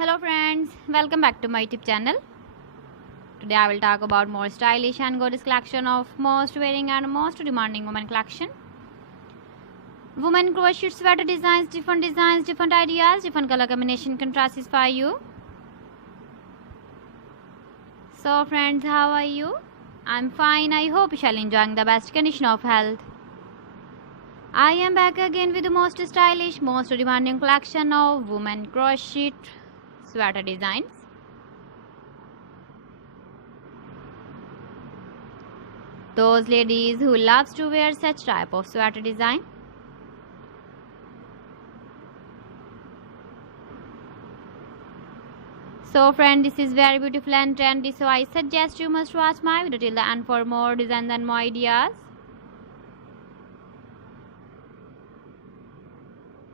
Hello friends, welcome back to my YouTube channel. Today I will talk about more stylish and gorgeous collection of most wearing and most demanding women collection. Women crochet sweater designs, different ideas, different color combination contrasts for you. So friends, how are you? I'm fine. I hope you shall enjoying the best condition of health. I am back again with the most stylish, most demanding collection of women crochet sweater designs. Those ladies who loves to wear such type of sweater design. So friend, this is very beautiful and trendy, so I suggest you must watch my video till the end for more designs and more ideas.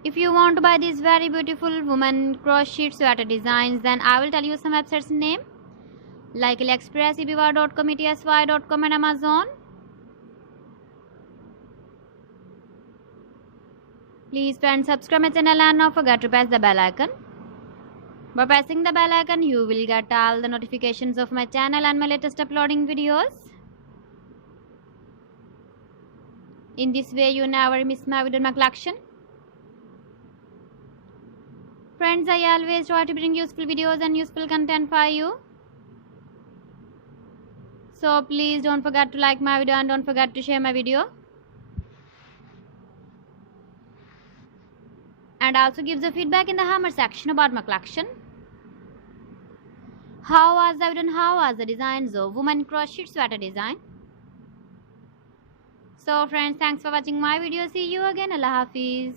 If you want to buy these very beautiful women crochet sweater designs, then I will tell you some websites name like AliExpress, eBay.com, ETSY.com and Amazon. Please friends, subscribe my channel and don't forget to press the bell icon. By pressing the bell icon, you will get all the notifications of my channel and my latest uploading videos. In this way, you never miss my video in my collection. Friends, I always try to bring useful videos and useful content for you. So please don't forget to like my video and don't forget to share my video. And also give the feedback in the hammer section about my collection. How was the video and how was the designs of women crochet sweater design? So friends, thanks for watching my video. See you again. Allah Hafiz.